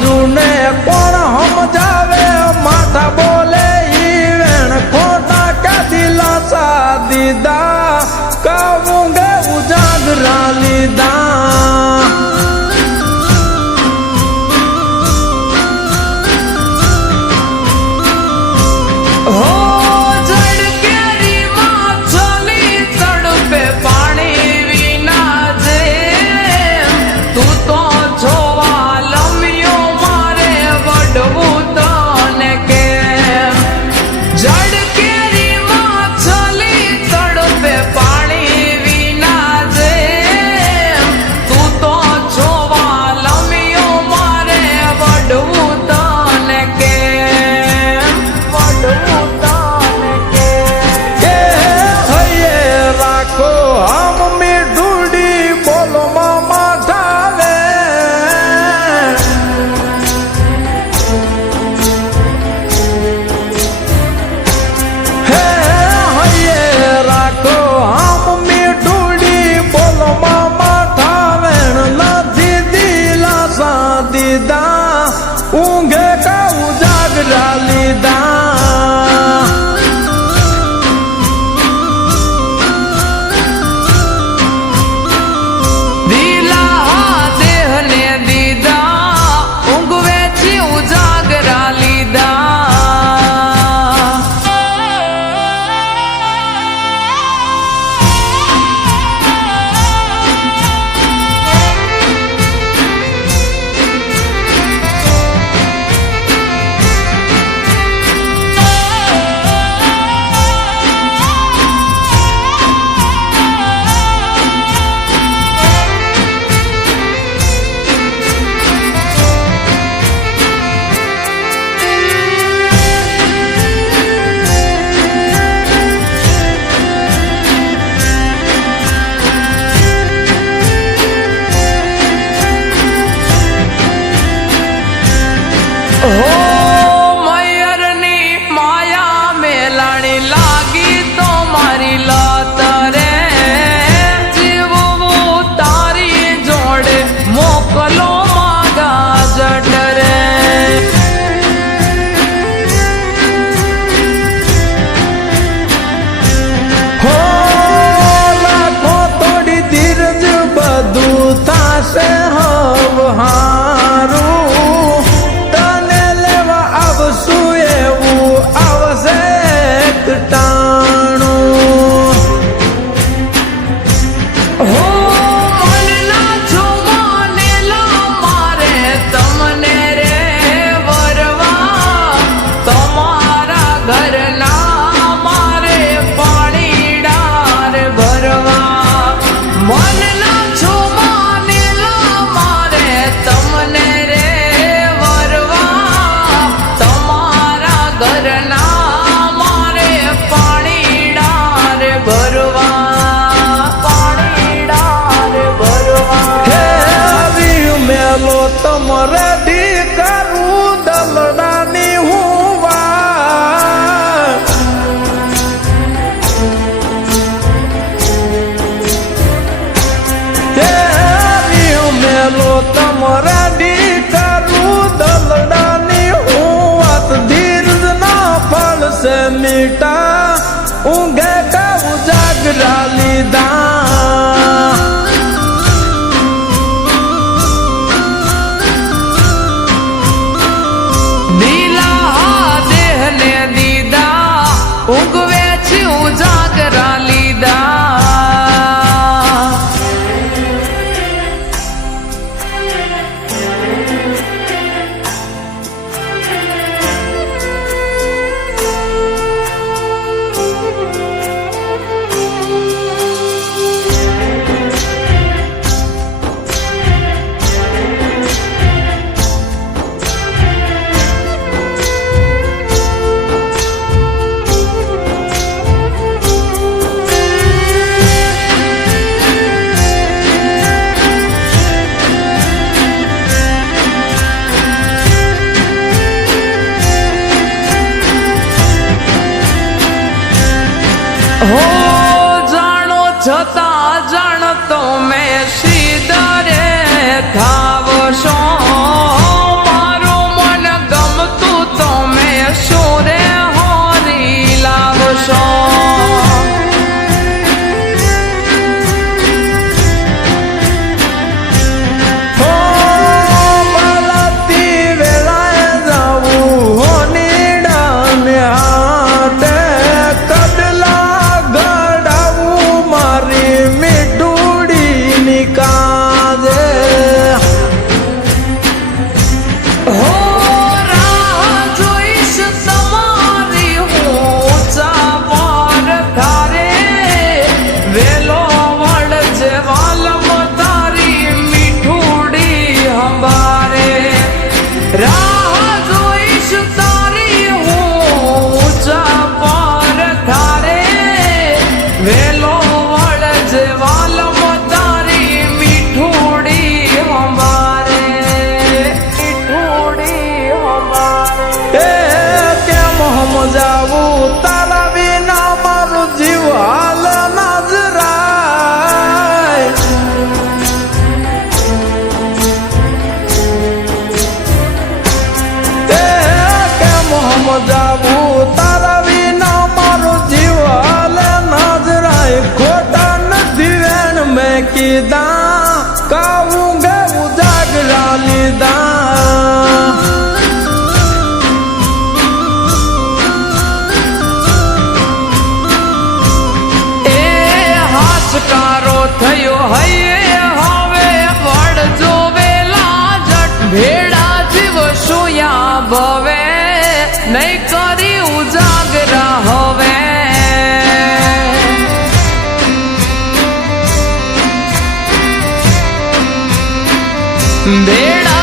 જૂને કોણ સમજાવે માથા બોલે ઈ વેણ ખોટા કે દિલાસા દીધા કહું ગે ઉજાગરા લીધા હો ઊંઘે કા ઉજાગરા લીધા દિલા દેહને દીધા ઊંઘ વેચી ઉજાગરા લીધા હો મયરની માયા મેલાણી લાગી તો મારી લત રે જીવવું તારી જોડે મોકલો માગા જટ રે હો લાખો તોડી ધીરજ બધું થાશે હવ હારું ટાણું હો મનના છુમાનેલા મારે તમને રે વરવા તમારા ઘરના મારે પાણીડા રે ભરવા મનના છુમાનેલા મારે તમને રે વરવા તમારા ઘરના તમારે દી કરું દલડાની હું વાત મેલો તમારે દી કરું દલડાની હું વાત ધીરજ ના ફળશે મીઠા ઊંઘે કા ઉજાગરા લીધા ઊંઘ વેચી ઉજાગરા લીધા હો જાણો છતાં જાણતો મેં સીધા રે થાવશો કીધા કાવું ગયું જાગરા લીધા એ હાશકારો થયો હૈયે હવે વડ જોવેલા જટ ભેડા જીવ સુયા ભવે નહીં કરી ઉજાગરા હવે બેડા